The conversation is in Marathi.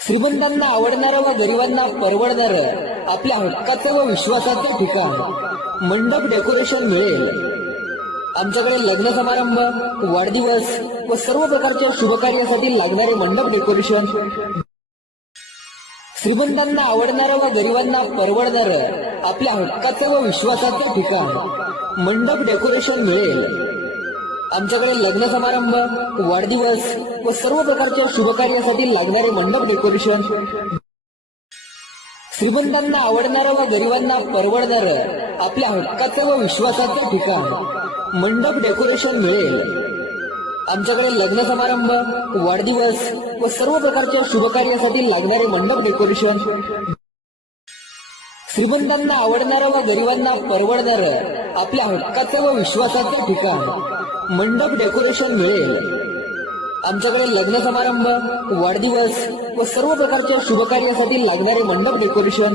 श्रीमंतांना आवडणारं व गरिबांना परवडणारं आपल्या हक्काचं व विश्वासाचं ठिकाण मंडप डेकोरेशन मिळेल। आमच्याकडे लग्न समारंभ, वाढदिवस व सर्व प्रकारच्या शुभकार्यासाठी लागणारे मंडप डेकोरेशन, श्रीमंतांना आवडणारं व गरिबांना परवडणारं आपल्या हक्काचं व विश्वासाचं ठिकाण मंडप डेकोरेशन मिळेल। आमच्याकडे लग्न समारंभ, वाढदिवस व सर्व प्रकारच्या शुभकार्यासाठी लागणारे मंडप डेकोरेशन, श्रीमंतांना आवडणारं व गरिबांना परवडणारं आपल्या हक्काचं व विश्वासाचं ठिकाण मंडप डेकोरेशन मिळेल। आमच्याकडे लग्न समारंभ, वाढदिवस व सर्व प्रकारच्या शुभकार्यासाठी लागणारे मंडप डेकोरेशन, श्रीमंतांना आवडणारं व गरिबांना परवडणारं आपल्या हक्काचं व विश्वासाचं ठिकाण मंडप डेकोरेशन मिळेल। आमच्याकडे लग्न समारंभ, वाढदिवस व सर्व प्रकारच्या शुभकार्यासाठी लागणारे मंडप डेकोरेशन,